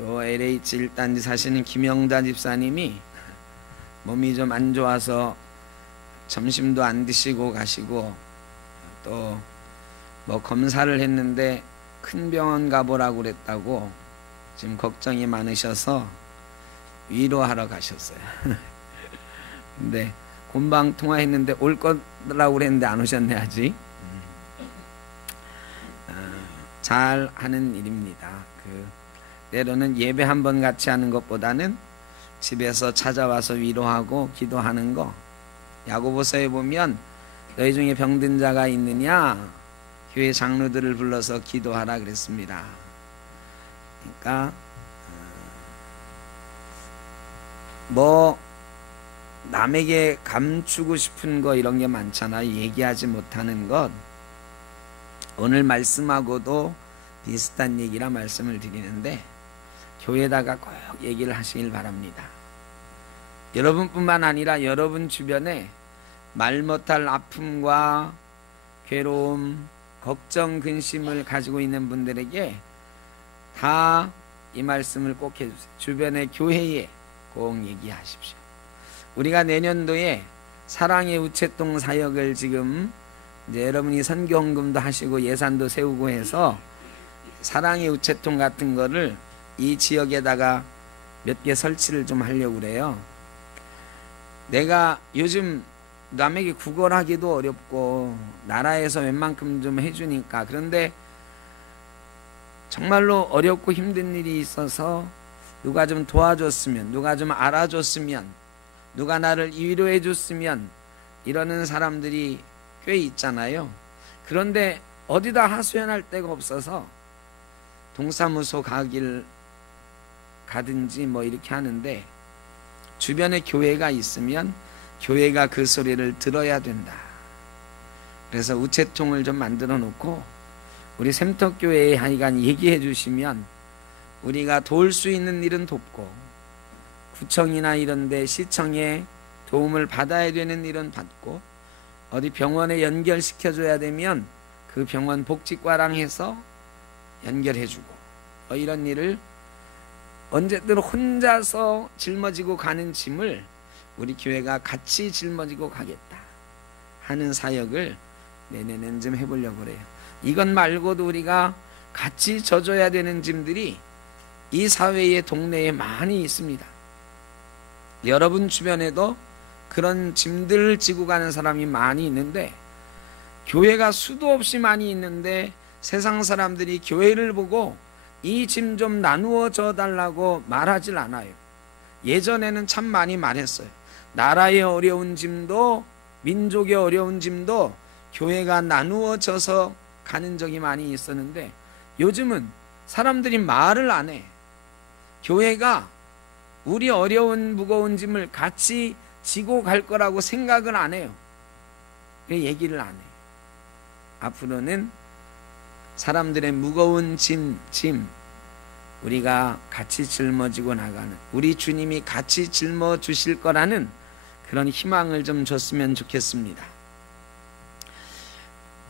요 LH 1단지 사시는 김영자 집사님이 몸이 좀 안 좋아서 점심도 안 드시고 가시고, 또 뭐 검사를 했는데 큰 병원 가보라고 그랬다고 지금 걱정이 많으셔서 위로하러 가셨어요. 근데 금방 통화했는데 올 거라고 그랬는데 안 오셨네 아직. 잘 하는 일입니다. 때로는 예배 한번 같이 하는 것보다는 집에서 찾아와서 위로하고 기도하는 거. 야고보서에 보면 너희 중에 병든 자가 있느냐, 교회 장로들을 불러서 기도하라 그랬습니다. 그러니까 뭐 남에게 감추고 싶은 거 이런 게 많잖아요. 얘기하지 못하는 것. 오늘 말씀하고도 비슷한 얘기라 말씀을 드리는데, 교회에다가 꼭 얘기를 하시길 바랍니다. 여러분뿐만 아니라 여러분 주변에 말 못할 아픔과 괴로움, 걱정, 근심을 가지고 있는 분들에게 다 이 말씀을 꼭 해주세요. 주변의 교회에 꼭 얘기하십시오. 우리가 내년도에 사랑의 우체통 사역을 지금 이제 여러분이 선교헌금도 하시고 예산도 세우고 해서 사랑의 우체통 같은 거를 이 지역에다가 몇 개 설치를 좀 하려고 그래요. 내가 요즘 남에게 구걸하기도 어렵고 나라에서 웬만큼 좀 해주니까, 그런데 정말로 어렵고 힘든 일이 있어서 누가 좀 도와줬으면, 누가 좀 알아줬으면, 누가 나를 위로해 줬으면 이러는 사람들이 꽤 있잖아요. 그런데 어디다 하소연할 데가 없어서 동사무소 가든지 뭐 이렇게 하는데, 주변에 교회가 있으면 교회가 그 소리를 들어야 된다. 그래서 우체통을 좀 만들어 놓고 우리 샘터교회에 하여간 얘기해 주시면 우리가 도울 수 있는 일은 돕고, 구청이나 이런데 시청에 도움을 받아야 되는 일은 받고, 어디 병원에 연결시켜 줘야 되면 그 병원 복지과랑 해서 연결해 주고, 이런 일을 언제든 혼자서 짊어지고 가는 짐을 우리 교회가 같이 짊어지고 가겠다 하는 사역을 내년엔 좀 해보려고 그래요. 이것 말고도 우리가 같이 져줘야 되는 짐들이 이 사회의 동네에 많이 있습니다. 여러분 주변에도 그런 짐들을 지고 가는 사람이 많이 있는데, 교회가 수도 없이 많이 있는데 세상 사람들이 교회를 보고 이 짐 좀 나누어 줘 달라고 말하질 않아요. 예전에는 참 많이 말했어요. 나라의 어려운 짐도, 민족의 어려운 짐도 교회가 나누어 줘서 가는 적이 많이 있었는데, 요즘은 사람들이 말을 안 해. 교회가 우리 어려운 무거운 짐을 같이 지고 갈 거라고 생각을 안 해요. 왜 얘기를 안 해요? 앞으로는 사람들의 무거운 짐 우리가 같이 짊어지고 나가는, 우리 주님이 같이 짊어 주실 거라는 그런 희망을 좀 줬으면 좋겠습니다.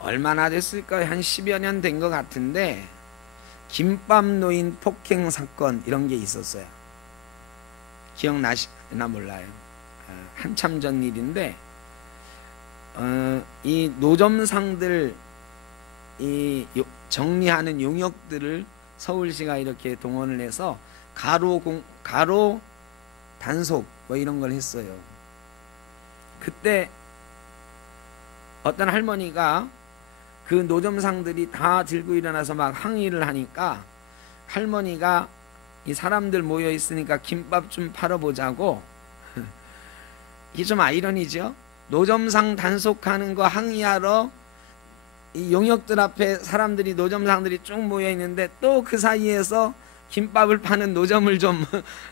얼마나 됐을까요? 한 10여 년 된 것 같은데 김밥 노인 폭행 사건 이런 게 있었어요. 기억나시나 몰라요. 한참 전 일인데, 이 노점상들 이 정리하는 용역들을 서울시가 이렇게 동원을 해서 가로 단속 뭐 이런 걸 했어요. 그때 어떤 할머니가 그 노점상들이 다 들고 일어나서 막 항의를 하니까, 할머니가 이 사람들 모여 있으니까 김밥 좀 팔아보자고. 이게 좀 아이러니죠. 노점상 단속하는 거 항의하러 이 용역들 앞에 사람들이, 노점상들이 쭉 모여 있는데, 또 그 사이에서 김밥을 파는 노점을 좀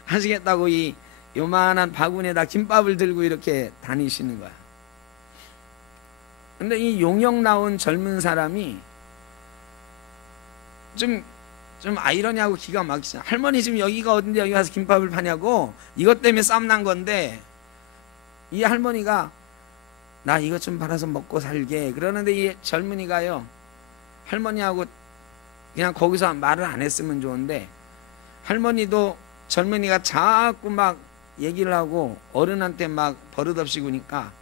하시겠다고 이 요만한 바구니에다 김밥을 들고 이렇게 다니시는 거야. 근데 이 용역 나온 젊은 사람이 좀 아이러니하고 기가 막히잖아. 할머니 지금 여기가 어딘데 여기 와서 김밥을 파냐고. 이것 때문에 싸움 난 건데, 이 할머니가 나 이것 좀 팔아서 먹고 살게 그러는데, 이 젊은이가요, 할머니하고 그냥 거기서 말을 안 했으면 좋은데 할머니도 젊은이가 자꾸 막 얘기를 하고 어른한테 막 버릇없이 구니까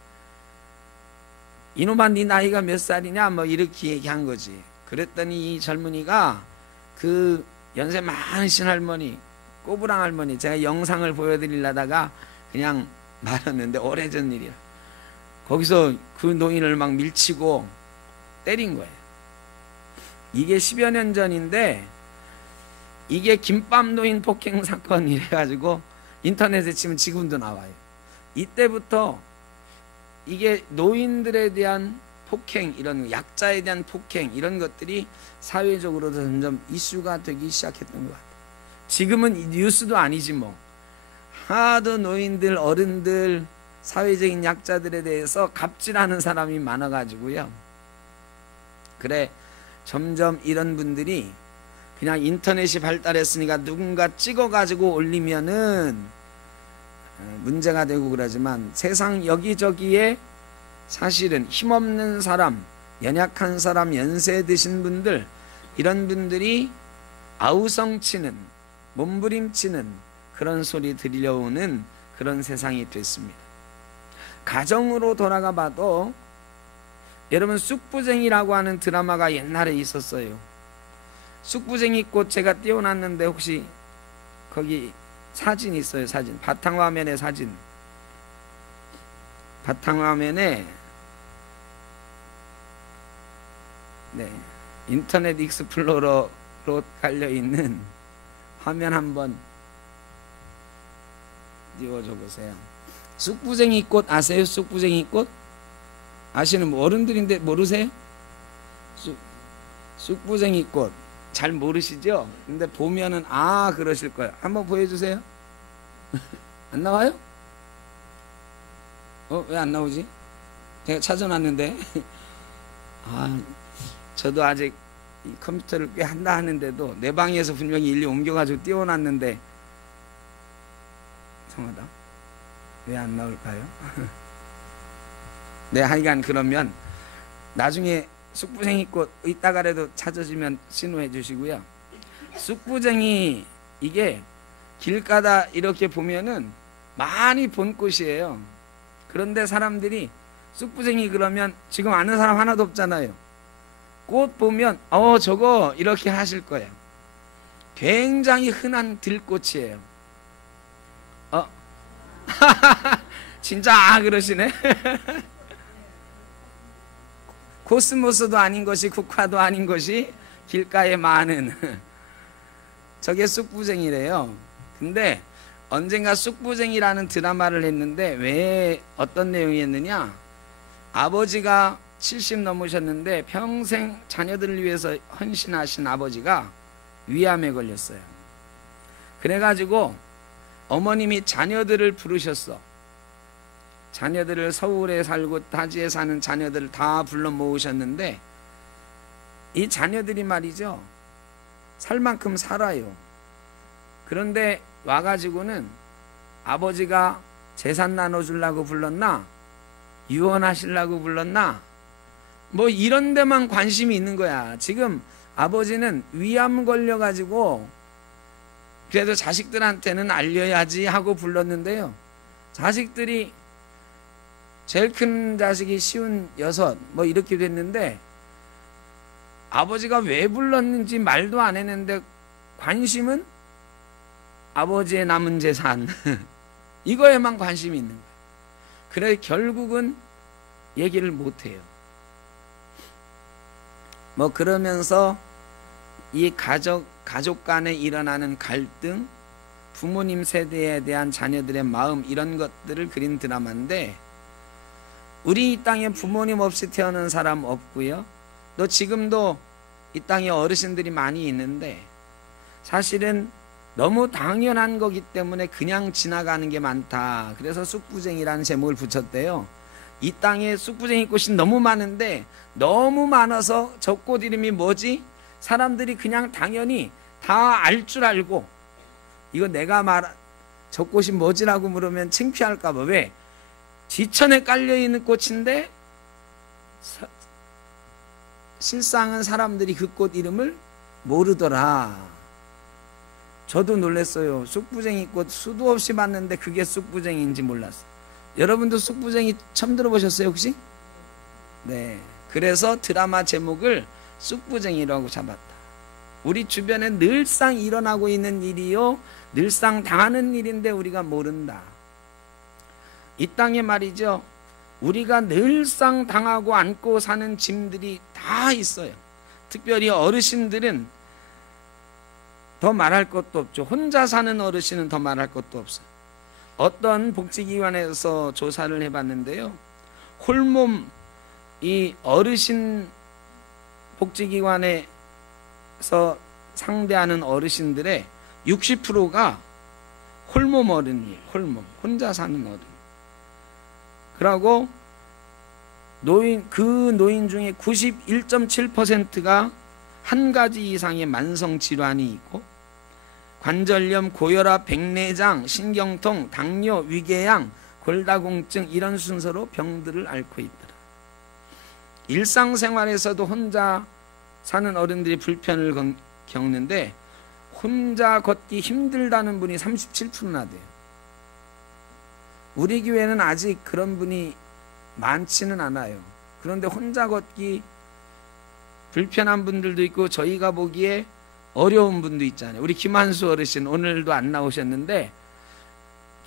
이놈아 네 나이가 몇 살이냐 뭐 이렇게 얘기한 거지. 그랬더니 이 젊은이가 그 연세 많으신 할머니, 꼬부랑 할머니, 제가 영상을 보여드리려다가 그냥 말았는데 오래전 일이야. 거기서 그 노인을 막 밀치고 때린 거예요. 이게 10여 년 전인데 이게 김밥 노인 폭행 사건 이래가지고 인터넷에 치면 지금도 나와요. 이때부터 이게 노인들에 대한 폭행, 이런 약자에 대한 폭행 이런 것들이 사회적으로도 점점 이슈가 되기 시작했던 것 같아요. 지금은 뉴스도 아니지 뭐. 하도 노인들, 어른들, 사회적인 약자들에 대해서 갑질하는 사람이 많아가지고요. 그래 점점 이런 분들이 그냥 인터넷이 발달했으니까 누군가 찍어가지고 올리면은 문제가 되고 그러지만 세상 여기저기에 사실은 힘없는 사람, 연약한 사람, 연세 드신 분들, 이런 분들이 아우성치는, 몸부림치는 그런 소리 들려오는 그런 세상이 됐습니다. 가정으로 돌아가 봐도 여러분 쑥부쟁이라고 하는 드라마가 옛날에 있었어요. 쑥부쟁이 꽃 제가 띄워놨는데 혹시 거기 사진 있어요? 사진 바탕화면에 사진, 바탕화면에 네, 인터넷 익스플로러로 깔려있는 화면 한번 띄워줘 보세요. 쑥부쟁이 꽃 아세요? 쑥부쟁이 꽃? 아시는 어른들인데 모르세요? 쑥부쟁이 꽃 잘 모르시죠? 근데 보면은 아 그러실 거예요. 한번 보여주세요. 안 나와요? 왜 안 나오지? 제가 찾아놨는데 아 저도 아직 이 컴퓨터를 꽤 한다 하는데도 내 방에서 분명히 일일이 옮겨가지고 띄워놨는데 이상하다. 왜 안 나올까요? 네, 하여간 그러면 나중에 쑥부쟁이 꽃 이따가라도 찾아지면 신호해 주시고요. 쑥부쟁이 이게 길 가다 이렇게 보면은 많이 본 꽃이에요. 그런데 사람들이 쑥부쟁이 그러면 지금 아는 사람 하나도 없잖아요. 꽃 보면 저거 이렇게 하실 거예요. 굉장히 흔한 들꽃이에요. 진짜 그러시네. 코스모스도 아닌 것이 국화도 아닌 것이 길가에 많은 저게 쑥부쟁이래요. 근데 언젠가 쑥부쟁이라는 드라마를 했는데 왜 어떤 내용이었느냐, 아버지가 70 넘으셨는데 평생 자녀들을 위해서 헌신하신 아버지가 위암에 걸렸어요. 그래가지고 어머님이 자녀들을 부르셨어. 자녀들을 서울에 살고 타지에 사는 자녀들을 다 불러 모으셨는데 이 자녀들이 말이죠, 살 만큼 살아요. 그런데 와가지고는 아버지가 재산 나눠주려고 불렀나, 유언하시려고 불렀나, 뭐 이런 데만 관심이 있는 거야. 지금 아버지는 위암 걸려가지고 그래도 자식들한테는 알려야지 하고 불렀는데요, 자식들이 제일 큰 자식이 56 뭐 이렇게 됐는데 아버지가 왜 불렀는지 말도 안 했는데 관심은 아버지의 남은 재산 이거에만 관심이 있는 거예요. 그래 결국은 얘기를 못해요. 뭐 그러면서 이 가족 간에 일어나는 갈등, 부모님 세대에 대한 자녀들의 마음, 이런 것들을 그린 드라마인데, 우리 이 땅에 부모님 없이 태어난 사람 없고요. 또 지금도 이 땅에 어르신들이 많이 있는데 사실은 너무 당연한 거기 때문에 그냥 지나가는 게 많다. 그래서 쑥부쟁이라는 제목을 붙였대요. 이 땅에 쑥부쟁이 꽃이 너무 많은데 너무 많아서 저 꽃 이름이 뭐지? 사람들이 그냥 당연히 다 알 줄 알고, 이거 내가 저 꽃이 뭐지라고 물으면 창피할까 봐. 왜? 지천에 깔려있는 꽃인데 실상은 사람들이 그 꽃 이름을 모르더라. 저도 놀랐어요. 쑥부쟁이 꽃 수도 없이 봤는데 그게 쑥부쟁이인지 몰랐어요. 여러분도 쑥부쟁이 처음 들어보셨어요 혹시? 네. 그래서 드라마 제목을 쑥부쟁이라고 잡았다. 우리 주변에 늘상 일어나고 있는 일이요, 늘상 당하는 일인데 우리가 모른다. 이 땅에 말이죠, 우리가 늘상 당하고 안고 사는 짐들이 다 있어요. 특별히 어르신들은 더 말할 것도 없죠. 혼자 사는 어르신은 더 말할 것도 없어요. 어떤 복지기관에서 조사를 해봤는데요, 홀몸 이 어르신 복지기관에서 상대하는 어르신들의 60%가 홀몸 어른이에요. 홀몸, 혼자 사는 어른. 그러고 노인 중에 91.7%가 한 가지 이상의 만성 질환이 있고, 관절염, 고혈압, 백내장, 신경통, 당뇨, 위궤양, 골다공증, 이런 순서로 병들을 앓고 있더라. 일상생활에서도 혼자 사는 어른들이 불편을 겪는데 혼자 걷기 힘들다는 분이 37%나 돼요. 우리 교회는 아직 그런 분이 많지는 않아요. 그런데 혼자 걷기 불편한 분들도 있고, 저희가 보기에 어려운 분도 있잖아요. 우리 김한수 어르신 오늘도 안 나오셨는데,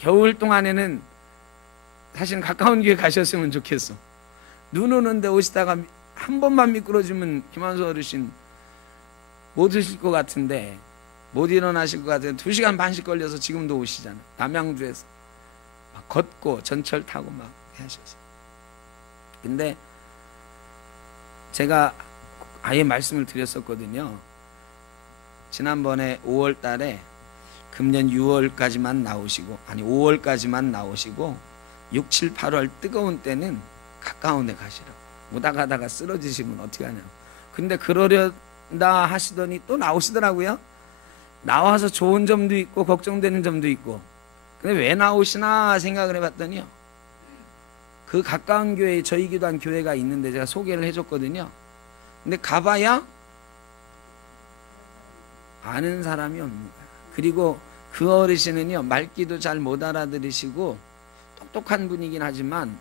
겨울 동안에는 사실 가까운 교회 가셨으면 좋겠어. 눈 오는데 오시다가 한 번만 미끄러지면 김한수 어르신 못 오실 것 같은데, 못 일어나실 것 같은데 2시간 반씩 걸려서 지금도 오시잖아. 남양주에서 막 걷고 전철 타고 막 하셨어요. 근데 제가 아예 말씀을 드렸었거든요. 지난번에 5월 달에 금년 6월까지만 나오시고, 아니 5월까지만 나오시고 6, 7, 8월 뜨거운 때는 가까운 데 가시라고. 오다 가다가 쓰러지시면 어떻게 하냐고. 근데 그러려다 하시더니 또 나오시더라고요. 나와서 좋은 점도 있고 걱정되는 점도 있고. 근데 왜 나오시나 생각을 해봤더니요, 그 가까운 교회에 저희 기도한 교회가 있는데 제가 소개를 해줬거든요. 근데 가봐야 아는 사람이 없는 거야. 그리고 그 어르신은요, 말귀도 잘 못 알아들으시고 똑똑한 분이긴 하지만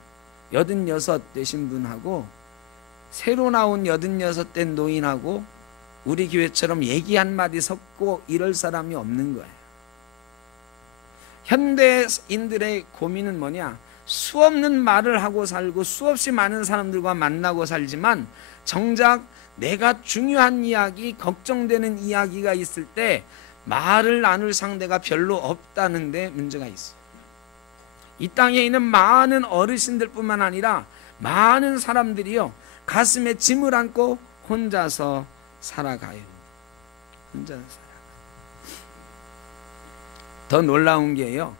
86 되신 분하고 새로 나온 86 된 노인하고 우리 교회처럼 얘기 한마디 섞고 이럴 사람이 없는 거예요. 현대인들의 고민은 뭐냐? 수없는 말을 하고 살고 수없이 많은 사람들과 만나고 살지만 정작 내가 중요한 이야기, 걱정되는 이야기가 있을 때 말을 나눌 상대가 별로 없다는 데 문제가 있어요. 이 땅에 있는 많은 어르신들뿐만 아니라 많은 사람들이요, 가슴에 짐을 안고 혼자서 살아가요. 혼자서 살아가요. 더 놀라운 게요,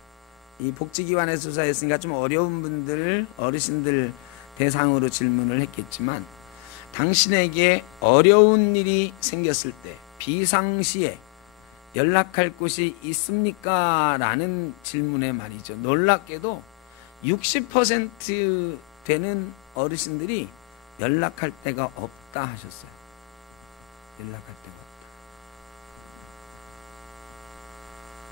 이 복지기관에서 조사했으니까 좀 어려운 분들, 어르신들 대상으로 질문을 했겠지만, 당신에게 어려운 일이 생겼을 때 비상시에 연락할 곳이 있습니까? 라는 질문에 말이죠, 놀랍게도 60% 되는 어르신들이 연락할 데가 없다 하셨어요. 연락할 데가 없다.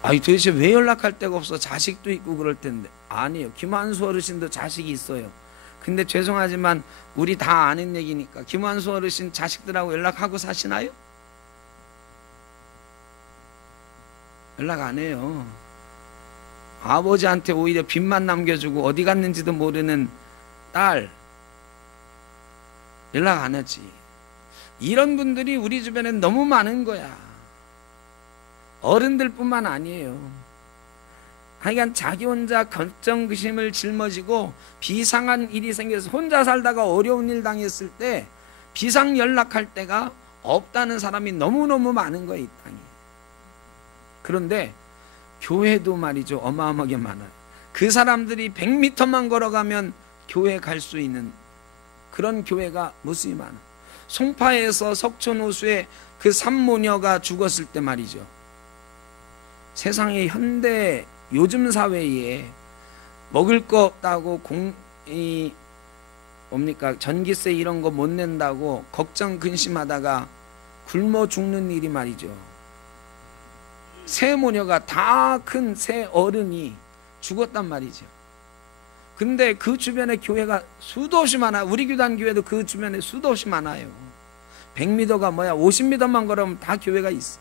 아니 도대체 왜 연락할 데가 없어? 자식도 있고 그럴 텐데. 아니에요. 김한수 어르신도 자식이 있어요. 근데 죄송하지만 우리 다 아는 얘기니까, 김한수 어르신 자식들하고 연락하고 사시나요? 연락 안 해요. 아버지한테 오히려 빚만 남겨주고 어디 갔는지도 모르는 딸, 연락 안 하지. 이런 분들이 우리 주변에 너무 많은 거야. 어른들뿐만 아니에요. 하여간 자기 혼자 걱정심을 짊어지고 비상한 일이 생겨서 혼자 살다가 어려운 일 당했을 때 비상 연락할 데가 없다는 사람이 너무너무 많은 거예요, 이 땅에. 그런데 교회도 말이죠, 어마어마하게 많아요. 그 사람들이 100m만 걸어가면 교회 갈 수 있는 그런 교회가 무수히 많아. 송파에서 석촌호수에 그 산모녀가 죽었을 때 말이죠, 세상의 현대 요즘 사회에 먹을 거 없다고 전기세 이런 거 못 낸다고 걱정 근심하다가 굶어 죽는 일이 말이죠. 새 모녀가 다 큰 새 어른이 죽었단 말이죠. 근데 그 주변에 교회가 수도 없이 많아. 우리 교단 교회도 그 주변에 수도 없이 많아요. 100m가 뭐야, 50m만 걸으면 다 교회가 있어.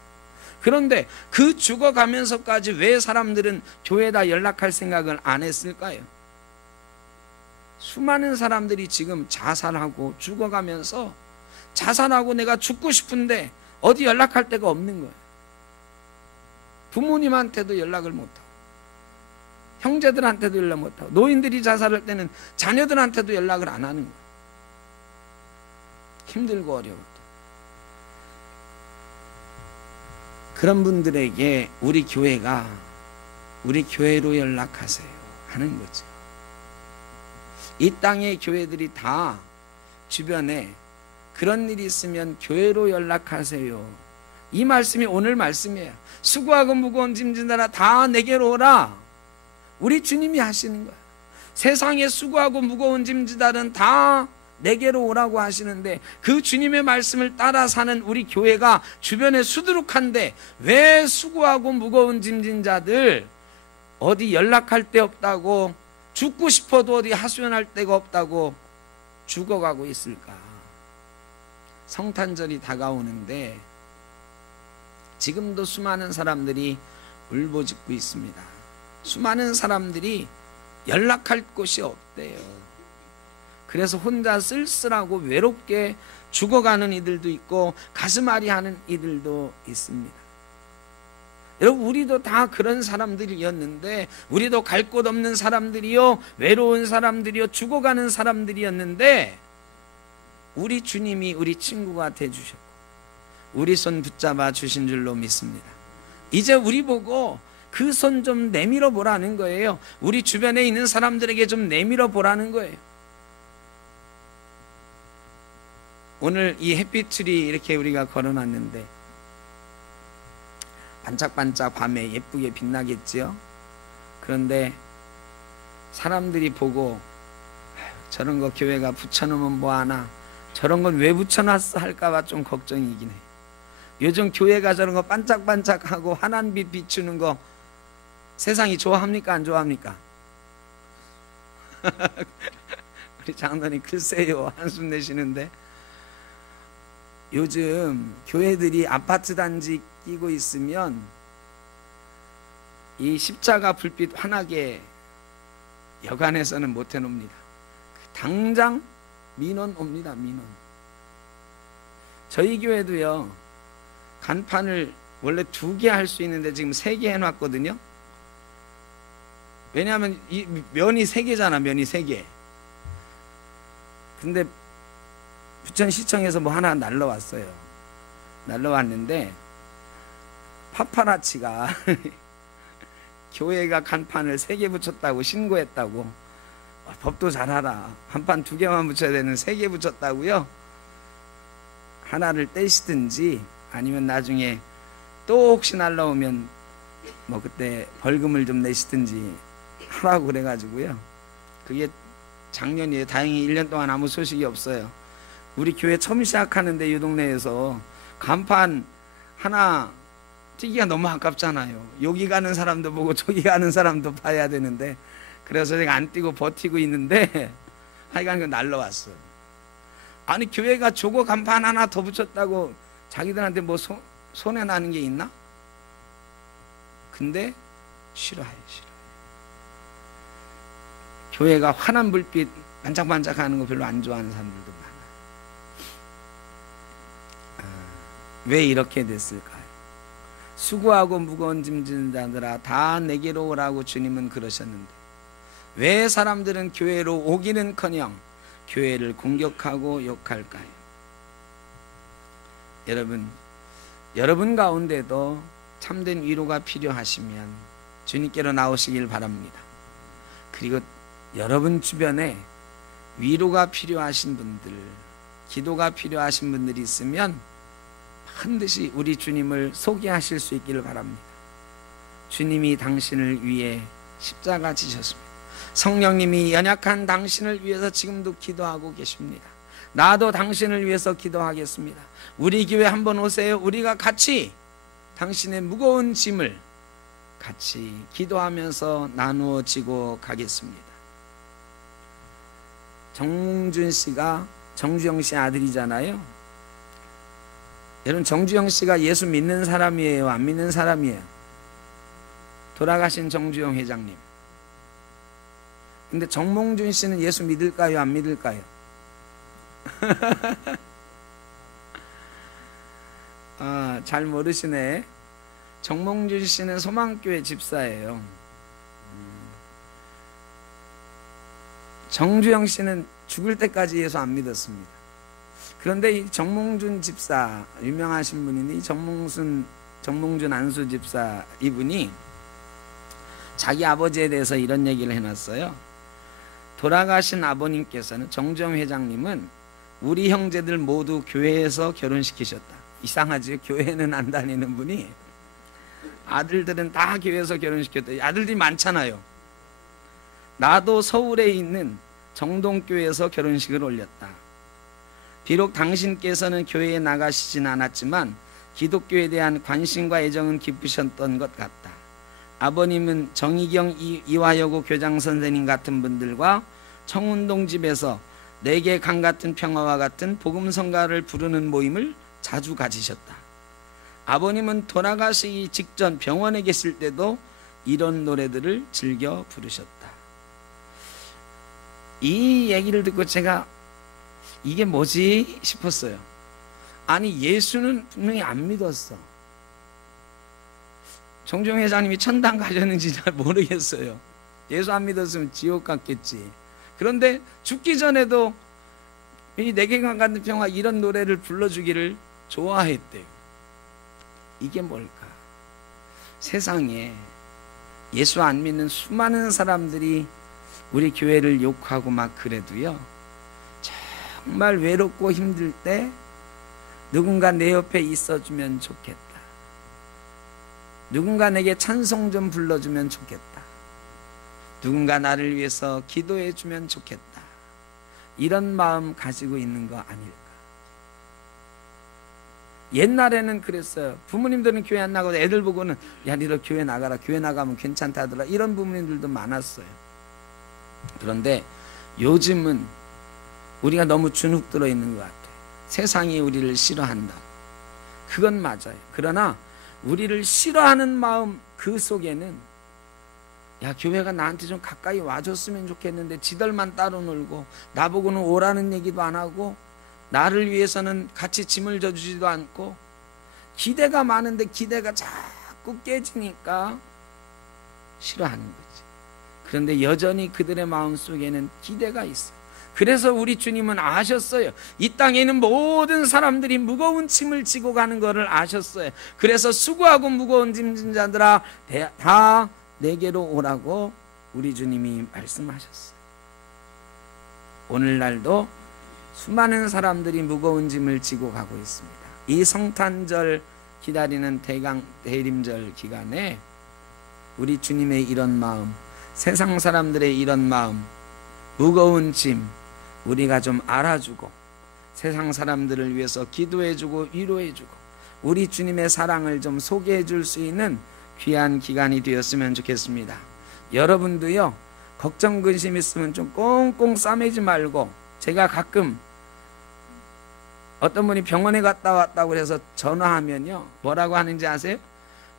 그런데 그 죽어가면서까지 왜 사람들은 교회에다 연락할 생각을 안 했을까요? 수많은 사람들이 지금 자살하고 죽어가면서, 자살하고 내가 죽고 싶은데 어디 연락할 데가 없는 거예요. 부모님한테도 연락을 못하고, 형제들한테도 연락 못하고, 노인들이 자살할 때는 자녀들한테도 연락을 안 하는 거예요. 힘들고 어려워도. 그런 분들에게 우리 교회가, 우리 교회로 연락하세요 하는 거죠. 이 땅의 교회들이 다 주변에 그런 일이 있으면 교회로 연락하세요, 이 말씀이 오늘 말씀이에요. 수고하고 무거운 짐진 자라 다 내게로 오라. 우리 주님이 하시는 거예요. 세상에 수고하고 무거운 짐지다는 다 내게로 오라고 하시는데, 그 주님의 말씀을 따라 사는 우리 교회가 주변에 수두룩한데 왜 수고하고 무거운 짐진 자들, 어디 연락할 데 없다고, 죽고 싶어도 어디 하소연할 데가 없다고 죽어가고 있을까? 성탄절이 다가오는데 지금도 수많은 사람들이 울부짖고 있습니다. 수많은 사람들이 연락할 곳이 없대요. 그래서 혼자 쓸쓸하고 외롭게 죽어가는 이들도 있고 가슴 아리하는 이들도 있습니다. 여러분, 우리도 다 그런 사람들이었는데, 우리도 갈 곳 없는 사람들이요, 외로운 사람들이요, 죽어가는 사람들이었는데, 우리 주님이 우리 친구가 되주셨고 우리 손 붙잡아 주신 줄로 믿습니다. 이제 우리 보고 그 손 좀 내밀어 보라는 거예요. 우리 주변에 있는 사람들에게 좀 내밀어 보라는 거예요. 오늘 이 햇빛줄이 이렇게 우리가 걸어놨는데 반짝반짝 밤에 예쁘게 빛나겠지요. 그런데 사람들이 보고 저런 거 교회가 붙여놓으면 뭐하나, 저런 건 왜 붙여놨어 할까봐 좀 걱정이긴 해. 요즘 교회가 저런 거 반짝반짝하고 환한빛 비추는 거 세상이 좋아합니까, 안 좋아합니까? 우리 장로님 글쎄요 한숨 내시는데, 요즘 교회들이 아파트 단지 끼고 있으면 이 십자가 불빛 환하게 여관에서는 못 해놓습니다. 당장 민원 옵니다. 민원. 저희 교회도요, 간판을 원래 2개 할 수 있는데 지금 3개 해놨거든요. 왜냐하면 이 면이 3개잖아. 면이 3개. 근데 부천시청에서 뭐 하나 날라왔어요. 날라왔는데 파파라치가 교회가 간판을 3개 붙였다고 신고했다고. 법도 잘 알아. 간판 2개만 붙여야 되는 3개 붙였다고요. 하나를 떼시든지 아니면 나중에 또 혹시 날라오면 뭐 그때 벌금을 좀 내시든지 하라고 그래가지고요. 그게 작년이에요. 다행히 1년 동안 아무 소식이 없어요. 우리 교회 처음 시작하는데 이 동네에서 간판 하나 띄기가 너무 아깝잖아요. 여기 가는 사람도 보고 저기 가는 사람도 봐야 되는데, 그래서 제가 안 띄고 버티고 있는데 하여간 그 날라왔어. 아니, 교회가 저거 간판 하나 더 붙였다고 자기들한테 뭐 손해 나는 게 있나? 근데 싫어해. 교회가 환한 불빛 반짝반짝하는 거 별로 안 좋아하는 사람들도 많아요. 왜 이렇게 됐을까요? 수고하고 무거운 짐진 자들아 다 내게로 오라고 주님은 그러셨는데 왜 사람들은 교회로 오기는커녕 교회를 공격하고 욕할까요? 여러분 가운데도 참된 위로가 필요하시면 주님께로 나오시길 바랍니다. 그리고 여러분 주변에 위로가 필요하신 분들, 기도가 필요하신 분들이 있으면 반드시 우리 주님을 소개하실 수 있기를 바랍니다. 주님이 당신을 위해 십자가 지셨습니다. 성령님이 연약한 당신을 위해서 지금도 기도하고 계십니다. 나도 당신을 위해서 기도하겠습니다. 우리 교회 한번 오세요. 우리가 같이 당신의 무거운 짐을 같이 기도하면서 나누어 지고 가겠습니다. 정몽준 씨가 정주영 씨 아들이잖아요. 여러분, 정주영 씨가 예수 믿는 사람이에요, 안 믿는 사람이에요? 돌아가신 정주영 회장님. 근데 정몽준 씨는 예수 믿을까요, 안 믿을까요? 잘 모르시네. 정몽준 씨는 소망교회 집사예요. 정주영 씨는 죽을 때까지 예수 안 믿었습니다. 그런데 이 정몽준 집사, 유명하신 분인데, 이 정몽준 안수 집사, 이분이 자기 아버지에 대해서 이런 얘기를 해놨어요. 돌아가신 아버님께서는, 정주영 회장님은 우리 형제들 모두 교회에서 결혼시키셨다. 이상하지? 교회는 안 다니는 분이 아들들은 다 교회에서 결혼시켰다. 아들들이 많잖아요. 나도 서울에 있는 정동교회에서 결혼식을 올렸다. 비록 당신께서는 교회에 나가시진 않았지만 기독교에 대한 관심과 애정은 깊으셨던 것 같다. 아버님은 정의경 이화여고 교장 선생님 같은 분들과 청운동 집에서 내게 강 같은 평화와 같은 복음성가를 부르는 모임을 자주 가지셨다. 아버님은 돌아가시기 직전 병원에 계실 때도 이런 노래들을 즐겨 부르셨다. 이 얘기를 듣고 제가 이게 뭐지 싶었어요. 아니, 예수는 분명히 안 믿었어. 정주영 회장님이 천당 가셨는지 잘 모르겠어요. 예수 안 믿었으면 지옥 갔겠지. 그런데 죽기 전에도 이 내게 강 같은 평화, 이런 노래를 불러주기를 좋아했대요. 이게 뭘까? 세상에 예수 안 믿는 수많은 사람들이 우리 교회를 욕하고 막 그래도요, 정말 외롭고 힘들 때 누군가 내 옆에 있어주면 좋겠다. 누군가 내게 찬송 좀 불러주면 좋겠다. 누군가 나를 위해서 기도해주면 좋겠다. 이런 마음 가지고 있는 거 아닐까? 옛날에는 그랬어요. 부모님들은 교회 안 나가고 애들 보고는 야, 니들 교회 나가라, 교회 나가면 괜찮다더라, 이런 부모님들도 많았어요. 그런데 요즘은 우리가 너무 주눅 들어 있는 것 같아요. 세상이 우리를 싫어한다. 그건 맞아요. 그러나 우리를 싫어하는 마음 그 속에는, 야, 교회가 나한테 좀 가까이 와줬으면 좋겠는데 지들만 따로 놀고 나보고는 오라는 얘기도 안 하고 나를 위해서는 같이 짐을 져주지도 않고, 기대가 많은데 기대가 자꾸 깨지니까 싫어하는 거지. 그런데 여전히 그들의 마음속에는 기대가 있어요. 그래서 우리 주님은 아셨어요. 이 땅에 있는 모든 사람들이 무거운 짐을 지고 가는 것을 아셨어요. 그래서 수고하고 무거운 짐진 자들아 다 내게로 오라고 우리 주님이 말씀하셨어요. 오늘날도 수많은 사람들이 무거운 짐을 지고 가고 있습니다. 이 성탄절 기다리는 대림절 기간에 우리 주님의 이런 마음, 세상 사람들의 이런 마음, 무거운 짐 우리가 좀 알아주고 세상 사람들을 위해서 기도해주고 위로해주고 우리 주님의 사랑을 좀 소개해줄 수 있는 귀한 기간이 되었으면 좋겠습니다. 여러분도요, 걱정 근심 있으면 좀 꽁꽁 싸매지 말고, 제가 가끔 어떤 분이 병원에 갔다 왔다고 해서 전화하면요, 뭐라고 하는지 아세요?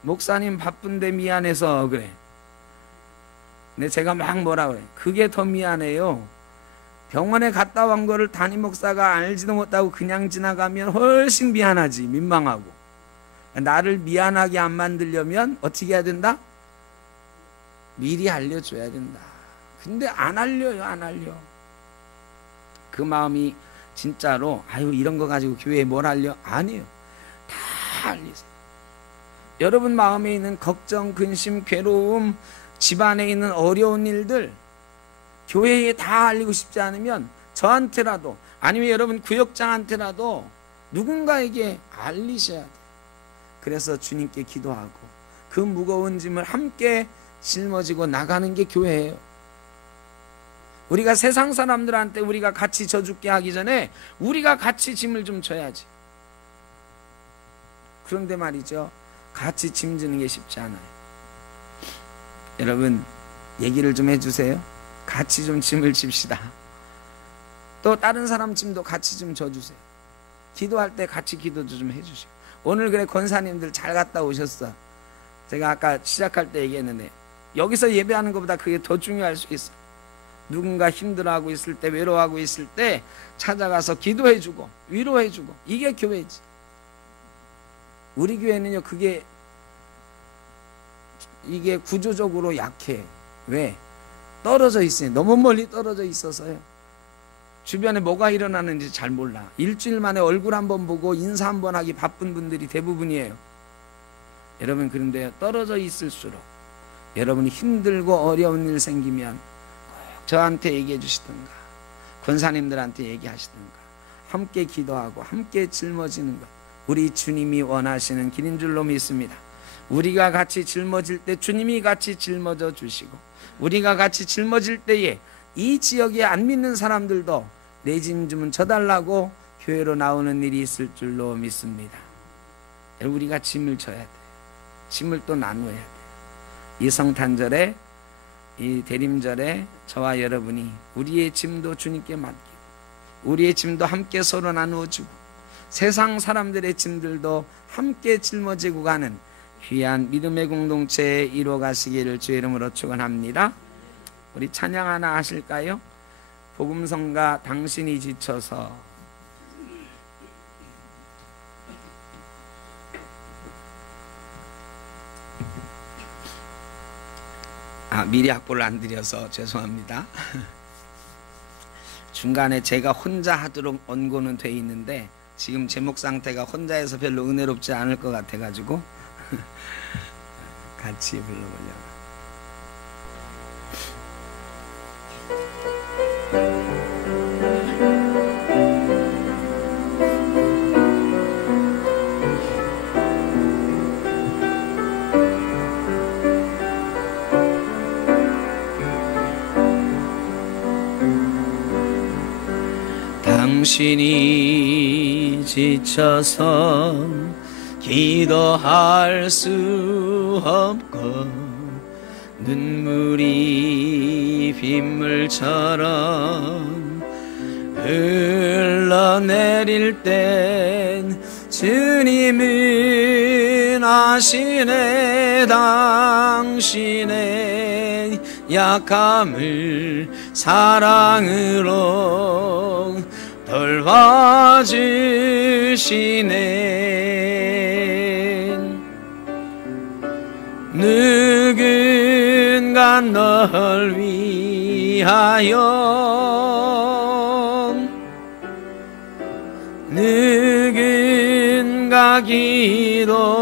목사님 바쁜데 미안해서 그래. 근데 제가 막 뭐라 그래. 그게 더 미안해요. 병원에 갔다 온 거를 담임 목사가 알지도 못하고 그냥 지나가면 훨씬 미안하지, 민망하고. 나를 미안하게 안 만들려면 어떻게 해야 된다? 미리 알려줘야 된다. 근데 안 알려요, 안 알려. 그 마음이 진짜로, 아유, 이런 거 가지고 교회에 뭘 알려? 아니에요. 다 알리세요. 여러분 마음에 있는 걱정, 근심, 괴로움, 집안에 있는 어려운 일들 교회에 다 알리고 싶지 않으면 저한테라도, 아니면 여러분 구역장한테라도 누군가에게 알리셔야 돼요. 그래서 주님께 기도하고 그 무거운 짐을 함께 짊어지고 나가는 게 교회예요. 우리가 세상 사람들한테 우리가 같이 져죽게 하기 전에 우리가 같이 짐을 좀 져야지. 그런데 말이죠, 같이 짐지는 게 쉽지 않아요. 여러분 얘기를 좀 해주세요. 같이 좀 짐을 집시다. 또 다른 사람 짐도 같이 좀 져주세요. 기도할 때 같이 기도도 좀 해주시고. 오늘 그래 권사님들 잘 갔다 오셨어. 제가 아까 시작할 때 얘기했는데 여기서 예배하는 것보다 그게 더 중요할 수 있어. 누군가 힘들어하고 있을 때, 외로워하고 있을 때 찾아가서 기도해주고 위로해주고, 이게 교회지. 우리 교회는요 이게 구조적으로 약해. 왜? 떨어져 있어요. 너무 멀리 떨어져 있어서요. 주변에 뭐가 일어나는지 잘 몰라. 일주일 만에 얼굴 한번 보고 인사 한번 하기 바쁜 분들이 대부분이에요. 여러분, 그런데 떨어져 있을수록 여러분이 힘들고 어려운 일 생기면 꼭 저한테 얘기해 주시든가 권사님들한테 얘기하시든가 함께 기도하고 함께 짊어지는 것, 우리 주님이 원하시는 길인 줄로 믿습니다. 우리가 같이 짊어질 때 주님이 같이 짊어져 주시고, 우리가 같이 짊어질 때에 이 지역에 안 믿는 사람들도 내 짐 좀 져달라고 교회로 나오는 일이 있을 줄로 믿습니다. 우리가 짐을 져야 돼요. 짐을 또 나누어야 돼요. 이 성탄절에, 이 대림절에 저와 여러분이 우리의 짐도 주님께 맡기고, 우리의 짐도 함께 서로 나누어주고, 세상 사람들의 짐들도 함께 짊어지고 가는 귀한 믿음의 공동체에 이루어가시기를 주의 이름으로 축원합니다. 우리 찬양 하나 하실까요? 복음성가 당신이 지쳐서. 미리 악보를 안 드려서 죄송합니다. 중간에 제가 혼자 하도록 언고는 돼 있는데 지금 제목 상태가 혼자 해서 별로 은혜롭지 않을 것 같아가지고 같이 불러보려고. 당신이 지쳐서 기도할 수 없고 눈물이 빗물처럼 흘러내릴 땐 주님은 아시네. 당신의 약함을 사랑으로 돌봐주시네. 누군가 널 위하여, 누군가 기도하네.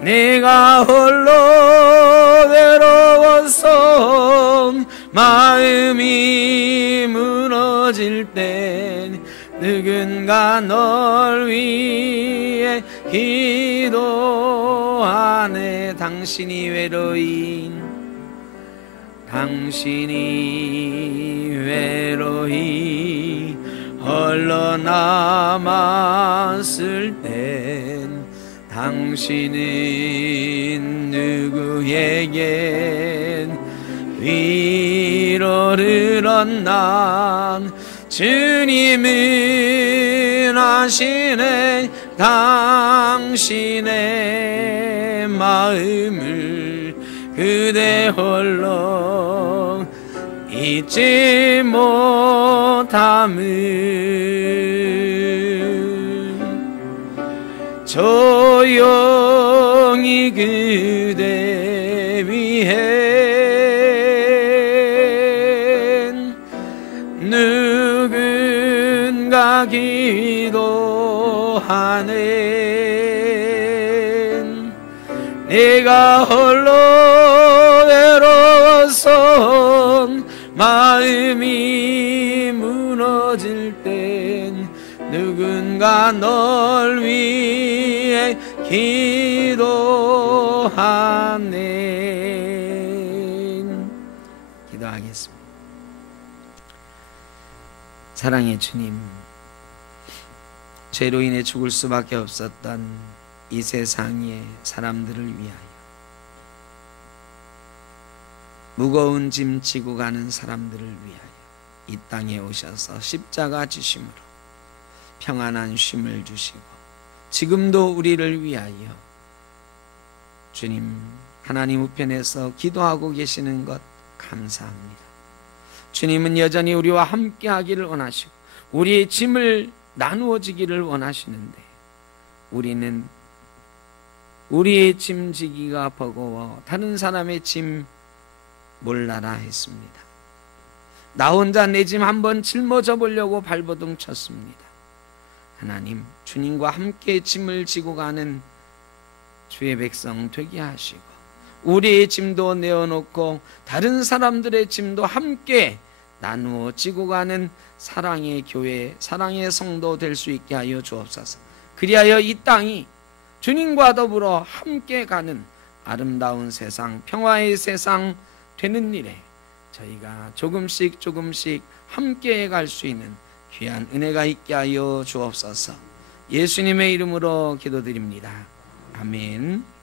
내가 홀로 외로워서 마음이 무너질 땐 누군가 널 위해 기도하네. 당신이 외로이 홀로 남았을 땐 당신은 누구에겐 위로를 얻나. 주님은 아시네. 당신의 마음을 그대 홀로 잊지 못함을 조용히 그대 위해 누군가 기도하네. 내가 홀로 외로워서 마음이 무너질 땐 누군가 널 위해 기도하네. 기도하겠습니다. 사랑의 주님, 죄로 인해 죽을 수밖에 없었던 이 세상의 사람들을 위하여, 무거운 짐 지고 가는 사람들을 위하여 이 땅에 오셔서 십자가 지심으로 평안한 쉼을 주시고, 지금도 우리를 위하여 주님 하나님 우편에서 기도하고 계시는 것 감사합니다. 주님은 여전히 우리와 함께 하기를 원하시고 우리의 짐을 나누어지기를 원하시는데, 우리는 우리의 짐 지기가 버거워 다른 사람의 짐 몰라라 했습니다. 나 혼자 내 짐 한번 짊어져 보려고 발버둥 쳤습니다. 하나님, 주님과 함께 짐을 지고 가는 주의 백성 되게 하시고, 우리의 짐도 내어놓고 다른 사람들의 짐도 함께 나누어 지고 가는 사랑의 교회, 사랑의 성도 될 수 있게 하여 주옵소서. 그리하여 이 땅이 주님과 더불어 함께 가는 아름다운 세상, 평화의 세상 되는 일에 저희가 조금씩 함께 갈 수 있는 귀한 은혜가 있게 하여 주옵소서. 예수님의 이름으로 기도드립니다. 아멘.